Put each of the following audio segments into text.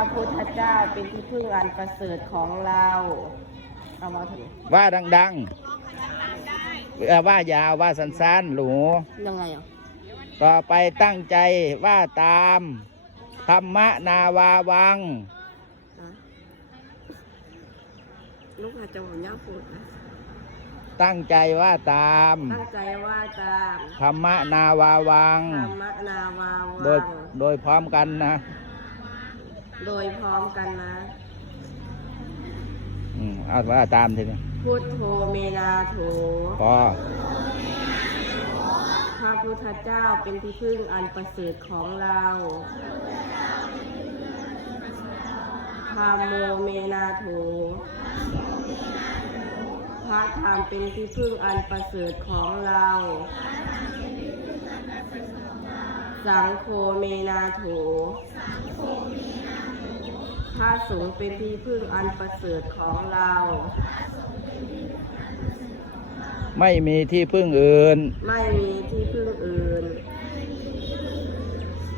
ระพุทธเจ้าเป็นที่พึ่งอันประเสริฐของเราเอามาเถอะว่าดังๆเอ่อว่ายาวว่าสั้นๆหนูยังไงอะต่อไปตั้งใจว่าตามธรรมนาวาวังลูกอาจจะหัวย่าพูดนะตั้งใจว่าตามตั้งใจว่าตามธรรมนาวาวัง ธรรมนาวาโดวัยงโดยพร้อมกันนะ โดยพร้อมกันนะอืมเอาว่าตามทีนี้พุทโธเมนาโถพอพระพุทธเจ้าเป็นที่พึ่งอันประเสริฐของเราธรรมโมเมนาโถพระธรรมเป็นที่พึ่งอันประเสริฐของเรา สังโฆเมนาโถพ ระสงฆ์เป็นที่พึ่งอันประเสริฐของเรา ไม่มีที่พึ่งอื่น ไม่มีที่พึ่งอื่น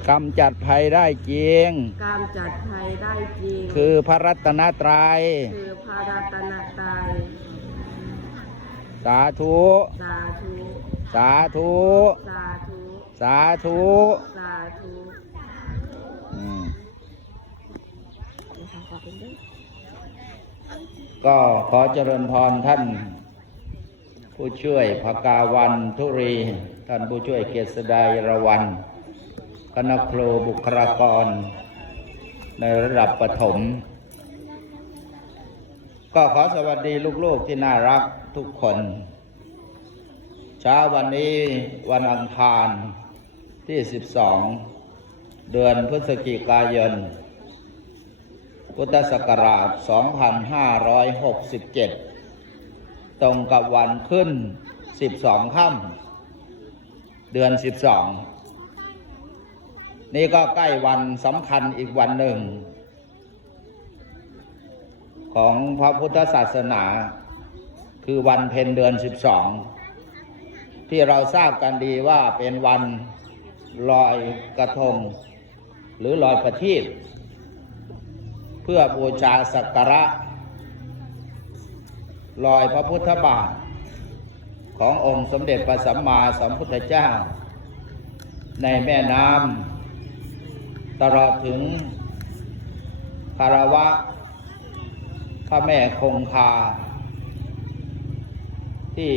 กำจัดภัยได้จริงการจัดภัยได้จริง คือพระรัตนตรัย คือพระรัตนตรัย สาธุ สาธุ สาธุ สาธุ สาธุสาธุ อืม ก็ขอเจริญพรท่าน ผู้ช่วยพกาวันทุรี ท่านผู้ช่วยเกษดายรวันคณะครูบุคลากร ในระดับประถมก็ขอสวัสดีลูกๆที่น่ารักทุกคน เช้าวันนี้วันอังคารที่ 12 เดือนพฤศจิกายน พุทธศักราช 2567 ตรงกับวันขึ้น 12 ค่ำเดือน 12 นี่ก็ใกล้วันสำคัญอีกวันหนึ่ง ของพระพุทธศาสนา คือวันเพ็ญเดือน 12 ที่เราทราบกันดีว่าเป็นวันลอยกระทง หรือลอยประทีป เพื่อบูชาสักการะลอยพระพุทธบาท ขององค์สมเด็จพระสัมมาสัมพุทธเจ้า ในแม่น้ำตลอดถึงคารวะ พระแม่คงคา ที่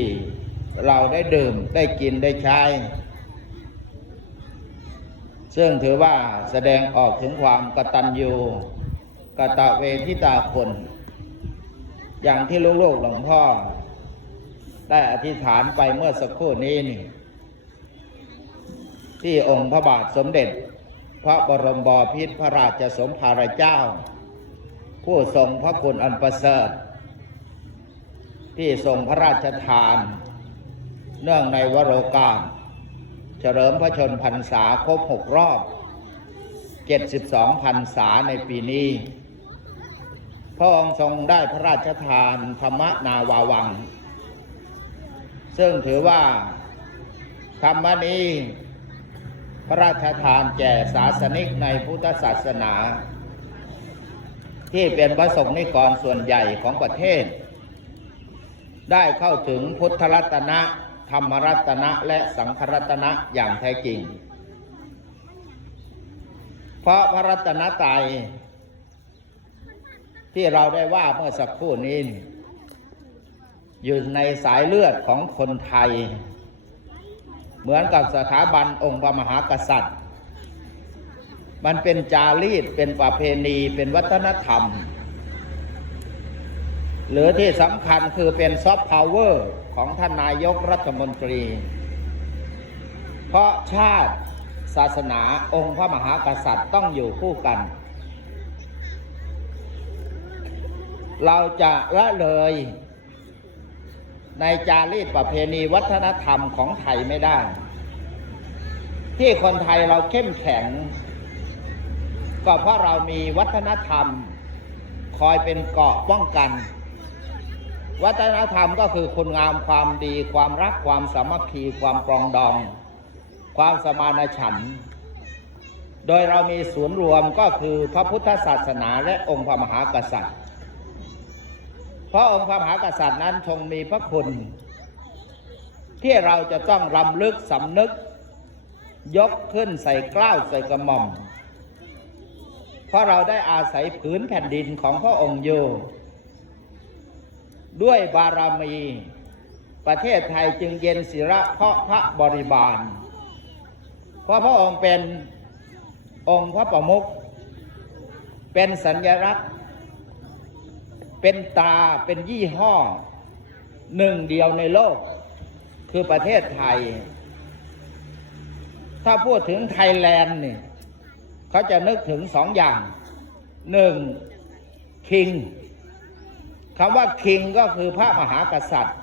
เราได้ดื่มได้กินได้ใช้ ซึ่งถือว่าแสดงออกถึงความกตัญญู กตเวทิตาคน อย่างที่ลูกๆหลวงพ่อ ได้อธิษฐานไปเมื่อสักครู่นี้นี่ ที่องค์พระบาทสมเด็จ พระบรมบพิตรพระราชสมภารเจ้า ผู้ทรงพระคุณอันประเสริฐ ที่ทรงพระราชทาน เนื่องในวโรกาสเฉลิมพระชนพรรษาครบหกรอบ 72พรรษาในปีนี้ พระองค์ทรงได้พระราชทานธรรมนาวาวัง ซึ่งถือว่าธรรมนี้พระราชทานแก่ศาสนิกในพุทธศาสนา ที่เป็นพระสงฆ์นิกรส่วนใหญ่ของประเทศ ได้เข้าถึงพุทธรัตนะ ธรรมรัตนะ และสังฆรัตนะอย่างแท้จริง เพราะพระรัตนตรัย ที่เราได้ว่าเมื่อสักครู่นี้ อยู่ในสายเลือดของคนไทย เหมือนกับสถาบันองค์พระมหากษัตริย์ มันเป็นจารีตเป็นประเพณีเป็นวัฒนธรรม หรือที่สำคัญคือเป็นซอฟต์พาวเวอร์ของท่านนายกรัฐมนตรี เพราะชาติศาสนาองค์พระมหากษัตริย์ต้องอยู่คู่กัน เราจะละเลยในจารีตประเพณีวัฒนธรรมของไทยไม่ได้ ที่คนไทยเราเข้มแข็ง ก็เพราะเรามีวัฒนธรรม คอยเป็นเกราะป้องกัน วัฒนธรรมก็คือคุณงามความดี ความรักความสามัคคีความปรองดอง ความสมานฉันท์โดยเรามีศูนย์รวมก็คือพระพุทธศาสนาและองค์พระมหากษัตริย์ พราะองค์พระมหากษัตริย์นั้นทรงมีพระคุณ ที่เราจะต้องรำลึกสำนึก ยกขึ้นใส่เกล้าวใส่กระหม่อม เพราะเราได้อาศัยผืนแผ่นดินของพระองค์อยู่ ด้วยบารมี ประเทศไทยจึงเย็นศิระเพราะพระบริบาล เพราะพระองค์เป็นองค์พระประมุขเป็นสัญลักษณ์ เป็นตาเป็นยี่ห้อ หนึ่งเดียวในโลก คือประเทศไทย ถ้าพูดถึงไทยแลนด์นี่เขาจะนึกถึงสองอย่างหนึ่งคิงคำว่าคิงก็คือพระมหากษัตริย์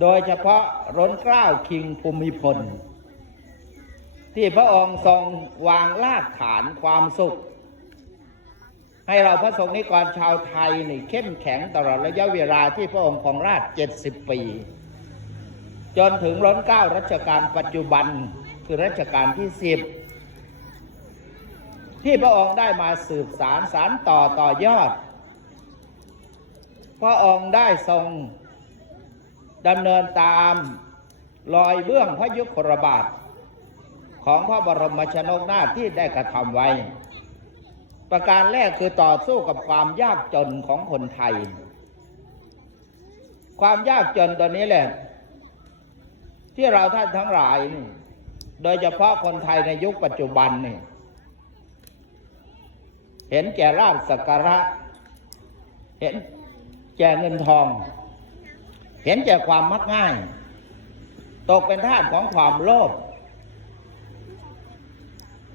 โดยเฉพาะร้นเกล้าคิงภูมิพล ที่พระองค์ทรงวางรากฐานความสุข ให้เราพระสงฆ์นิกรชาวไทยนี่เข้มแข็งตลอดระยะเวลาที่พระองค์ครองราช 70 ปี จนถึงร้นเก้ารัชกาลปัจจุบันคือรัชกาลที่ 10 ที่พระองค์ได้มาสืบสารสารต่อต่อยอด พระองค์ได้ทรงดำเนินตามรอยเบื้องพระยุคลบาทของพระบรมชนกนาถที่ได้กระทำไว้ ประการแรกคือต่อสู้กับความยากจนของคนไทย ความยากจนตัวนี้แหละ ที่เราท่านทั้งหลายนี่ โดยเฉพาะคนไทยในยุคปัจจุบันนี่ เห็นแก่ราชสักการะ เห็นแก่เงินทอง เห็นแก่ความมักง่าย ตกเป็นทาสของความโลภ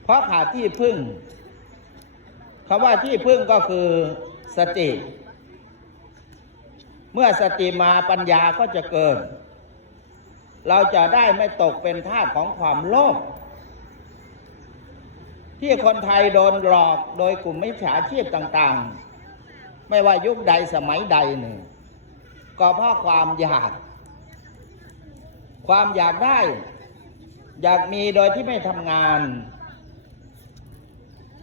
เพราะขาดที่พึ่ง คำว่าที่พึ่งก็คือสติ เมื่อสติมาปัญญาก็จะเกิด เราจะได้ไม่ตกเป็นทาสของความโลภที่คนไทยโดนหลอกโดยกลุ่มมิจฉาชีพต่างๆ ไม่ว่ายุคใดสมัยใดหนึ่ง ก็เพราะความอยาก ความอยากได้ อยากมีโดยที่ไม่ทำงาน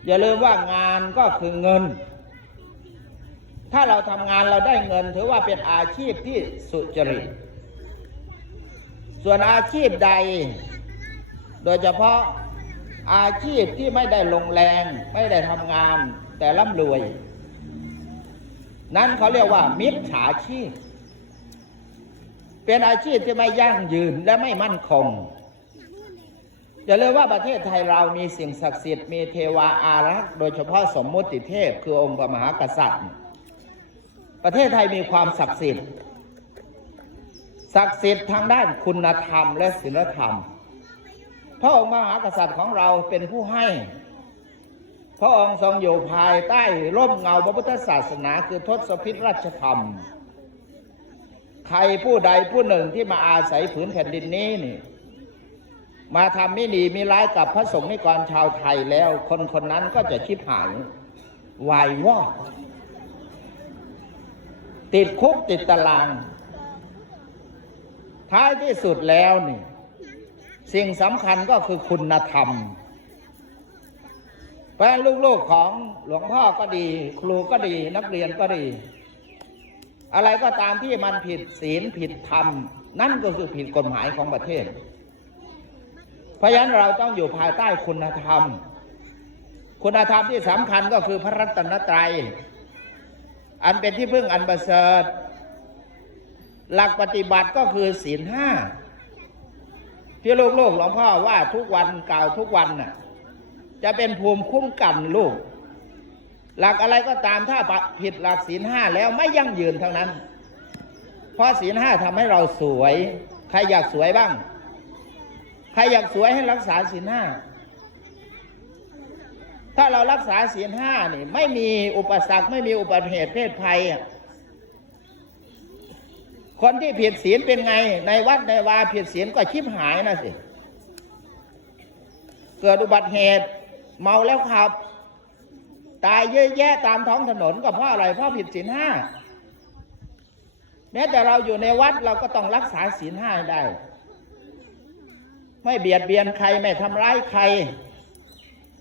อย่าลืมว่างานก็คือเงิน ถ้าเราทำงานเราได้เงิน ถือว่าเป็นอาชีพที่สุจริต ส่วนอาชีพใด โดยเฉพาะอาชีพที่ไม่ได้ลงแรง ไม่ได้ทำงาน แต่ร่ำรวย นั้นเขาเรียกว่า มิจฉาชีพ เป็นอาชีพที่ไม่ยั่งยืนและไม่มั่นคง อย่าลืมว่าประเทศไทยเรามีสิ่งศักดิ์สิทธิ์มีเทวาอารักษ์โดยเฉพาะสมมุติเทพคือองค์พระมหากษัตริย์ ประเทศไทยมีความศักดิ์สิทธิ์ศักดิ์สิทธิ์ทางด้านคุณธรรมและศีลธรรม พระองค์มหากษัตริย์ของเราเป็นผู้ให้ พระองค์ทรงอยู่ภายใต้ร่มเงาพระพุทธศาสนาคือทศพิธราชธรรม ใครผู้ใดผู้หนึ่งที่มาอาศัยผืนแผ่นดินนี้นี่ มาทำไม่ดีมีร้ายกับพระสงฆ์นิกรชาวไทยแล้ว คนคนนั้นก็จะชิบหายวายวอด ติดคุกติดตาราง ท้ายที่สุดแล้วนี่ สิ่งสำคัญก็คือคุณธรรมเพราะฉะนั้นลูกๆของหลวงพ่อก็ดี ครูก็ดีนักเรียนก็ดี อะไรก็ตามที่มันผิดศีลผิดธรรม นั่นก็คือผิดกฎหมายของประเทศ เพราะฉะนั้นเราต้องอยู่ภายใต้คุณธรรม คุณธรรมที่สำคัญก็คือพระรัตนตรัย อันเป็นที่พึ่งอันประเสริฐ หลักปฏิบัติก็คือศีลห้าที่ลูกๆหลวงพ่อว่าทุกวันกล่าวทุกวันน่ะจะเป็นภูมิคุ้มกันลูก หลักอะไรก็ตามถ้าผิดหลักศีลห้าแล้วไม่ยั่งยืนทั้งนั้น เพราะศีลห้าทำให้เราสวย ใครอยากสวยบ้าง ใครอยากสวยให้รักษาศีลห้า ถ้าเรารักษาศีลห้านี่ ไม่มีอุปสรรคไม่มีอุบัติเหตุเพศภัยคนที่ผิดศีลเป็นไง ในวัดในวาผิดศีลก็ชิบหายนะสิ เกิดอุบัติเหตุเมาแล้วขับ ตายเยอะแยะตามท้องถนนก็เพราะอะไรเพราะผิดศีลห้าแม้แต่เราอยู่ในวัดเราก็ต้องรักษาศีลห้าได้ ไม่เบียดเบียนใครไม่ทำร้ายใคร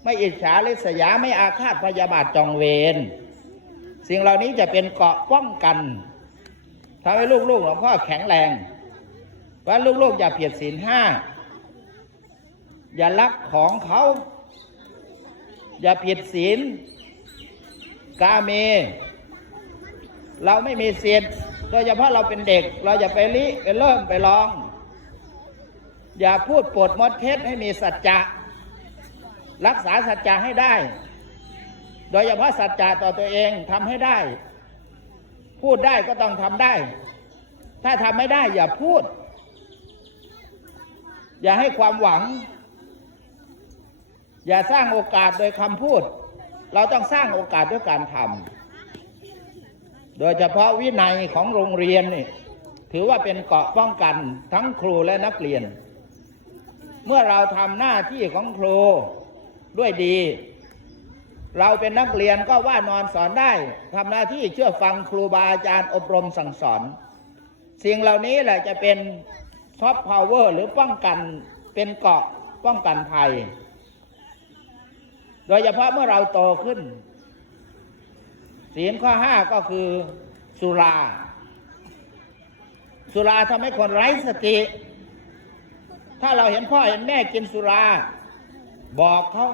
ไม่อิจฉาริษยาไม่อาฆาตพยาบาทจองเวรสิ่งเหล่านี้จะเป็นเกาะป้องกันทำให้ลูกๆหลวงพ่อแข็งแรง ว่าลูกๆอย่าเพียดศีลห้าอย่าลักของเขา อย่าผิดศีลกาเม เราไม่มีสิทธิ์โดยเฉพาะเราเป็นเด็ก เราอย่าไปลิไปเริ่มไปลอง อย่าพูดปดมดเท็จให้มีสัจจะ รักษาสัจจะให้ได้ โดยเฉพาะสัจจะต่อตัวเองทำให้ได้ พูดได้ก็ต้องทำได้ ถ้าทำไม่ได้อย่าพูด อย่าให้ความหวัง อย่าสร้างโอกาสโดยคำพูด เราต้องสร้างโอกาสด้วยการทำโดยเฉพาะวินัยของโรงเรียนนี่ถือว่าเป็นเกาะป้องกันทั้งครูและนักเรียน เมื่อเราทำหน้าที่ของครูด้วยดี เราเป็นนักเรียนก็ว่านอนสอนได้ทำหน้าที่เชื่อฟังครูบาอาจารย์อบรมสั่งสอน สิ่งเหล่านี้แหละจะเป็นซอฟต์พาวเวอร์หรือป้องกันเป็นเกาะป้องกันภัย โดยเฉพาะเมื่อเราโตขึ้น ศีลข้อห้าก็คือสุรา สุราทำให้คนไร้สติ ถ้าเราเห็นพ่อเห็นแม่กินสุรา บอกเขา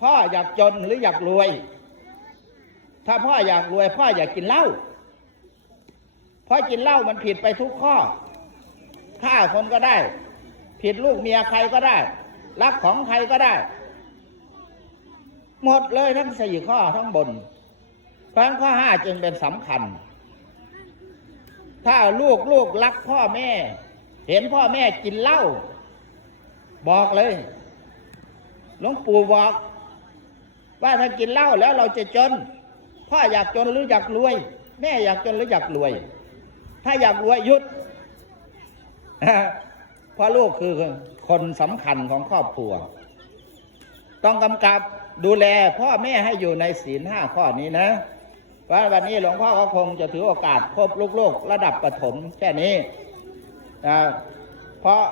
พ่ออยากจนหรืออยากรวย ถ้าพ่ออยากรวย พ่ออยากกินเหล้าเพ่อกินเหล้ามันผิดไปทุกข้อฆ่าคนก็ได้ ผิดลูกเมียใครก็ได้ รักของใครก็ได้ หมดเลยทั้งสี่ข้อทั้งบนเพราะฉะนั้นข้อห้าจึงเป็นสำคัญ ถ้าลูกลูกรักพ่อแม่ เห็นพ่อแม่กินเหล้าบอกเลยหลวงปู่บอก ว่าถ้ากินเหล้าแล้วเราจะจน พ่ออยากจนหรืออยากรวย แม่อยากจนหรืออยากรวย ถ้าอยากรวยหยุดเพราะลูกคือคนสำคัญของครอบครัว ต้องกำกับดูแลพ่อแม่ให้อยู่ในศีลห้าข้อนี้นะว่าวันนี้หลวงพ่อก็คงจะถือโอกาสพบลูกๆระดับประถมแค่นี้ นะเพราะ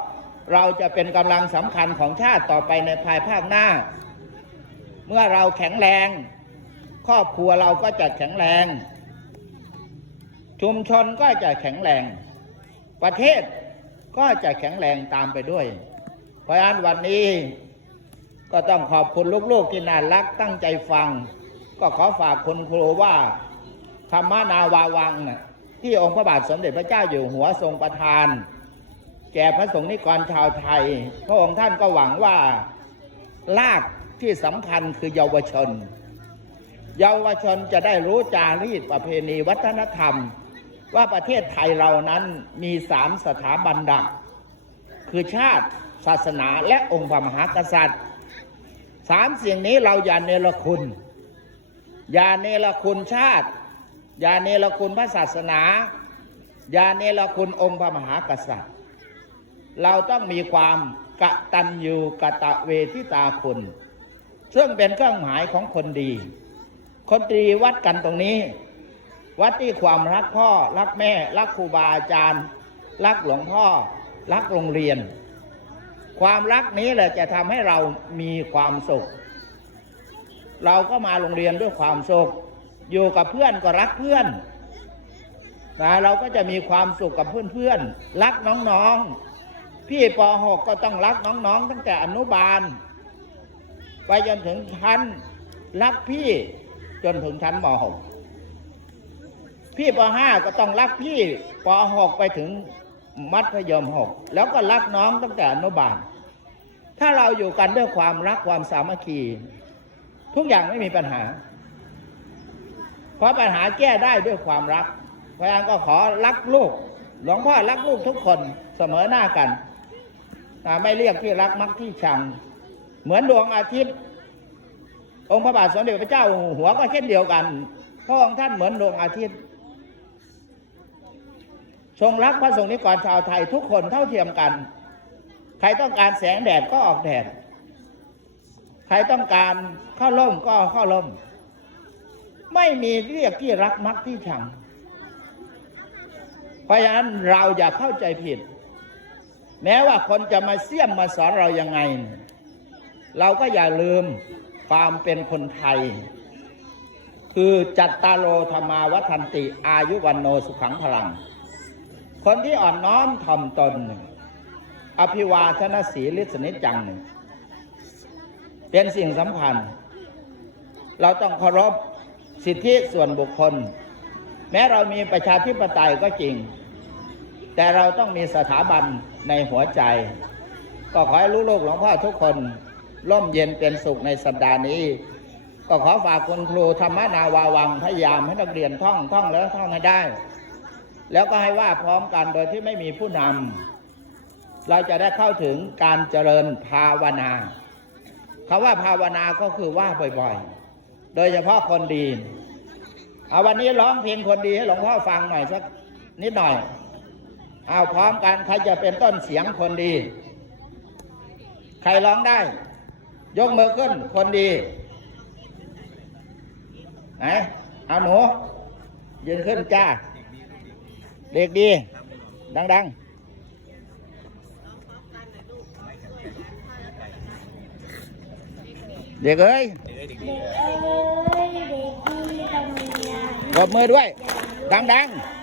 เราจะเป็นกำลังสำคัญของชาติต่อไปในภายภาคหน้า เมื่อเราแข็งแรง ครอบครัวเราก็จะแข็งแรง ชุมชนก็จะแข็งแรง ประเทศก็จะแข็งแรงตามไปด้วย เพราะฉะนั้นวันนี้ก็ต้องขอบคุณลูกๆที่น่ารักตั้งใจฟัง ก็ขอฝากคุณครูว่าธรรมนาวาวังที่องค์พระบาทสมเด็จพระเจ้าอยู่หัวทรงประทาน แก่พระสงฆ์นิกรชาวไทย พระองค์ท่านก็หวังว่าลากที่สำคัญคือเยาวชน เยาวชนจะได้รู้จารีตประเพณีวัฒนธรรม ว่าประเทศไทยเรานั้นมีสามสถาบันดัก คือชาติศาสนาและองค์พระมหากษัตริย์สามสิ่งนี้เราอย่าเนรคุณ อย่าเนรคุณชาติ อย่าเนรคุณพระศาสนา อย่าเนรคุณองค์พระมหากษัตริย์ เราต้องมีความกะตันยูกะตะเวทิตาคุณ ซึ่งเป็นเครื่องหมายของคนดี คนดีวัดกันตรงนี้ วัดที่ความรักพ่อ รักแม่ รักครูบาอาจารย์ รักหลวงพ่อ รักโรงเรียน ความรักนี้แหละจะทำให้เรามีความสุข เราก็มาโรงเรียนด้วยความสุข อยู่กับเพื่อนก็รักเพื่อนนะเราก็จะมีความสุขกับเพื่อนๆ รักน้องๆ พี่ป .6 ก็ต้องรักน้องๆ ตั้งแต่อนุบาล ไปจนถึงชั้นรักพี่จนถึงชั้นม .6 พี่ป .5 ก็ต้องรักพี่ป .6 ไปถึงมัธยม 6 แล้วก็รักน้องตั้งแต่อนุบาล ถ้าเราอยู่กันด้วยความรักความสามัคคี ทุกอย่างไม่มีปัญหา เพราะปัญหาแก้ได้ด้วยความรักพยานก็ขอรักลูกหลวงพ่อรักลูกทุกคนเสมอหน้ากัน ไม่เรียกที่รักมักที่ชัง เหมือนดวงอาทิตย์ องค์พระบาทสมเด็จพระเจ้าหัวก็เช่นเดียวกันพระองค์ท่านเหมือนดวงอาทิตย์ ทรงรักพระสงฆ์นิกรชาวไทยทุกคนเท่าเทียมกัน ใครต้องการแสงแดดก็ออกแดด ใครต้องการเข้าร่มก็เข้าร่ม ไม่มีเรียกที่รักมักที่ชัง เพราะฉะนั้นเราอย่าเข้าใจผิด แม้ว่าคนจะมาเสี่ยมมาสอนเรายังไง เราก็อย่าลืมความเป็นคนไทย คือจัตตาโลธรรมาวัฒนติ อายุวันโนสุขังพลัง คนที่อ่อนน้อมถ่อมตน อภิวาทนศีลิสนิจจังเป็นสิ่งสำคัญ เราต้องเคารพสิทธิส่วนบุคคล แม้เรามีประชาธิปไตยก็จริง แต่เราต้องมีสถาบันในหัวใจ ก็ขอให้ลูกๆหลวงพ่อทุกคนร่มเย็นเป็นสุขในสัปดาห์นี้ ก็ขอฝากคุณครูธรรมนาวาวังพยายามให้นักเรียนท่องท่องแล้วท่องให้ได้ แล้วก็ให้ว่าพร้อมกันโดยที่ไม่มีผู้นำเราจะได้เข้าถึงการเจริญภาวนาคาว่าภาวนาก็คือว่าบ่อยๆ โดยเฉพาะคนดี เอาวันนี้ร้องเพลงคนดีให้หลวงพ่อฟังหน่อยสักนิดหน่อย เอาพร้อมกันใครจะเป็นต้นเสียงคนดี ใครร้องได้ ยกมือขึ้นคนดีไหนเอาหนูยืนขึ้นจ้า เด็กดี ดังๆเด็กเอ้ยเด็กเอ้ยเด็กดีต้องมีงานปรบมือด้วย ดังก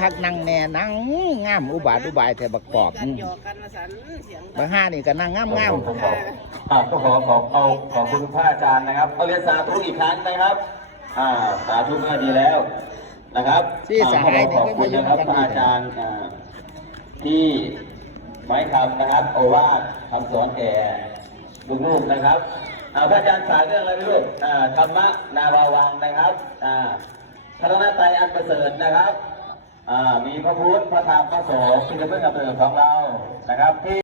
คักนั่งแน่นั่งงามอุบาทอุบายแต่บักปอบกันหยอกกันมาสันเสียงบางห้านี่ก็นั่งงามงามผมบอกอ่าก็ขอขอเอาขอบคุณพระอาจารย์นะครับเอาเรียนสาธุอีกครั้งนะครับ อ่าสาธุมากดีแล้วนะครับที่สหายอ่นี่ขอบก็คุมาณยุ่นะครับกันพระดีอาจารย์อ่าที่ไม้คำนะครับโอวาทคำสอนแก่ลูกๆนะครับอ่าพระอาจารย์สอนเรื่องอะไรไม่รู้อ่าธรรมะนาวาวังนะครับอ่าพระนัตไตรอันประเสริฐนะครับ มีพระพุทธ พระธรรม พระสงฆ์ที่เป็นเพื่อนกับตัวของเรา นะครับที่